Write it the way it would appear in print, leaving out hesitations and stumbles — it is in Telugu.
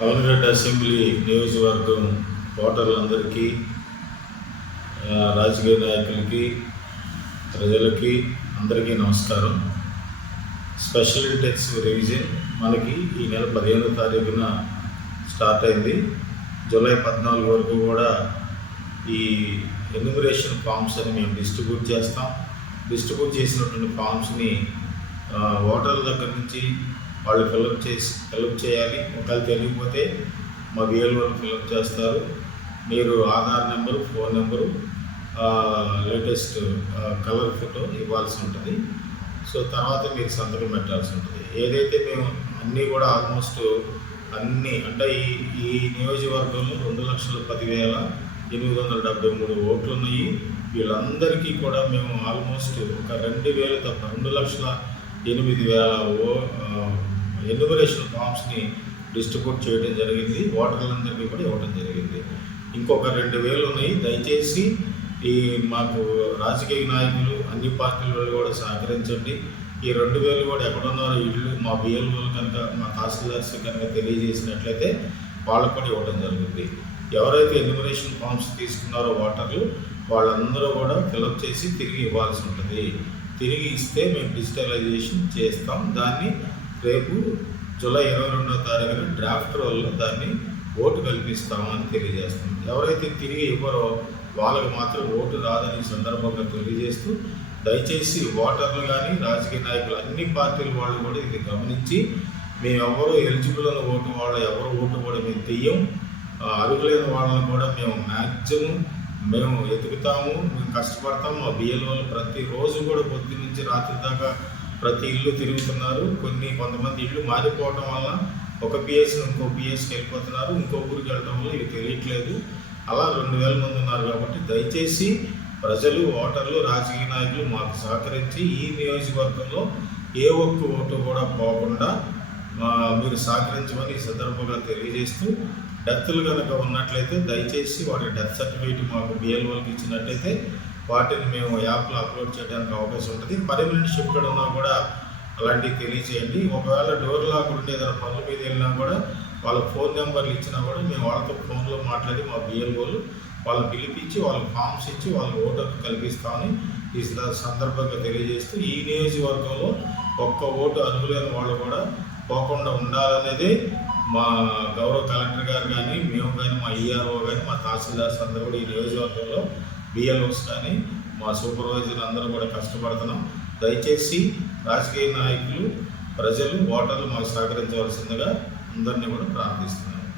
పవన్గఢ్ అసెంబ్లీ నియోజకవర్గం ఓటర్లందరికీ, రాజకీయ నాయకులకి, ప్రజలకి అందరికీ నమస్కారం. స్పెషల్ ఇంటెన్సివ్ రివిజన్ మనకి ఈ నెల 15వ తారీఖున స్టార్ట్ అయింది. జూలై 14 వరకు కూడా ఈ ఎన్యూమరేషన్ ఫామ్స్ అని మేము డిస్ట్రిబ్యూట్ చేస్తాం. డిస్ట్రిబ్యూట్ చేసినటువంటి ఫామ్స్ని ఓటర్ల దగ్గర నుంచి వాళ్ళు ఫిలప్ చేయాలి. ఒకవేళ తెలియకపోతే మా VLO ఫిలప్ చేస్తారు. మీరు Aadhaar number, phone number, latest colour photo ఇవ్వాల్సి ఉంటుంది. సో తర్వాత మీరు సంతకం పెట్టాల్సి ఉంటుంది. ఏదైతే మేము అన్నీ కూడా ఆల్మోస్ట్ అన్నీ అంటే ఈ నియోజకవర్గంలో 2,10,873 ఓట్లు ఉన్నాయి. వీళ్ళందరికీ కూడా మేము ఆల్మోస్ట్ ఒక 2,000 తప్ప 2,08,000 ఎన్యూమరేషన్ ఫామ్స్ని డిస్ట్రిబ్యూట్ చేయడం జరిగింది. ఓటర్లందరికీ కూడా ఇవ్వడం జరిగింది. ఇంకొక 2,000 ఉన్నాయి. దయచేసి మాకు రాజకీయ నాయకులు, అన్ని పార్టీల వాళ్ళు కూడా సహకరించండి. ఈ 2,000 కూడా ఎక్కడున్నారో ఇళ్ళు మా VLO కనుక, మా తహసీల్దార్స్ కనుక తెలియజేసినట్లయితే వాళ్ళకు కూడా ఇవ్వడం జరుగుతుంది. ఎవరైతే ఎన్యూమరేషన్ ఫామ్స్ తీసుకున్నారో ఓటర్లు, వాళ్ళందరూ కూడా ఫిలప్ చేసి తిరిగి ఇవ్వాల్సి ఉంటుంది. తిరిగి ఇస్తే మేము డిజిటలైజేషన్ చేస్తాం. దాన్ని రేపు జూలై 22వ తారీఖున డ్రాఫ్ట్ రోల్లో దాన్ని ఓటు కల్పిస్తామని తెలియజేస్తాం. ఎవరైతే తిరిగి ఇవ్వరో వాళ్ళకి మాత్రం ఓటు రాదని సందర్భంగా తెలియజేస్తూ, దయచేసి ఓటర్లు కానీ, రాజకీయ నాయకులు, అన్ని పార్టీల వాళ్ళు కూడా ఇది గమనించి, మేమెవరూ ఎలిజిబుల్ అని ఓటు వాళ్ళ ఎవరు ఓటు కూడా మేము తెయ్యం. అర్హులైన వాళ్ళని కూడా మేము మ్యాక్సిమం మేము ఎదుగుతాము, మేము కష్టపడతాము. మా VLO ప్రతిరోజు కూడా పొద్దు నుంచి రాత్రి దాకా ప్రతి ఇల్లు తిరుగుతున్నారు. కొంతమంది ఇళ్ళు మారిపోవడం వల్ల ఒక PS ఇంకో PSకి వెళ్ళిపోతున్నారు. ఇంకో ఊరికి వెళ్ళడం వల్ల ఇవి తెలియట్లేదు. అలా 2,000 మంది ఉన్నారు. కాబట్టి దయచేసి ప్రజలు, ఓటర్లు, రాజకీయ నాయకులు మాకు సహకరించి ఈ నియోజకవర్గంలో ఏ ఒక్క ఓటు కూడా పోకుండా మీరు సహకరించమని ఈ సందర్భంగా తెలియజేస్తూ, డెత్లు కనుక ఉన్నట్లయితే దయచేసి వాటి డెత్ సర్టిఫికేట్ మాకు VLOకి ఇచ్చినట్లయితే వాటిని మేము యాప్లో అప్లోడ్ చేయడానికి అవకాశం ఉంటుంది. పర్మనెంట్ షిఫ్టెడ్ ఉన్నా కూడా అలాంటివి తెలియచేయండి. ఒకవేళ డోర్ లాక్ ఉంటే ఏదైనా పనుల మీద వెళ్ళినా కూడా వాళ్ళ ఫోన్ నెంబర్లు ఇచ్చినా కూడా మేము వాళ్ళతో ఫోన్లో మాట్లాడి మా VLOలు వాళ్ళు పిలిపించి వాళ్ళకి ఫామ్స్ ఇచ్చి వాళ్ళ ఓటు కల్పిస్తామని ఈ సందర్భంగా తెలియజేస్తూ, ఈ నియోజకవర్గంలో ఒక్క ఓటు అర్హులైన వాళ్ళు కూడా పోకుండా ఉండాలనేది మా గౌరవ కలెక్టర్ గారు కానీ, మేము కానీ, మా ERO కానీ, మా తహసీల్దార్స్ అందరూ కూడా ఈ నియోజకవర్గంలో VLOస్ కానీ, మా సూపర్వైజర్లు అందరూ కూడా కష్టపడుతున్నాం. దయచేసి రాజకీయ నాయకులు, ప్రజలు, ఓటర్లు మాకు సహకరించవలసిందిగా అందరినీ కూడా ప్రార్థిస్తున్నాను.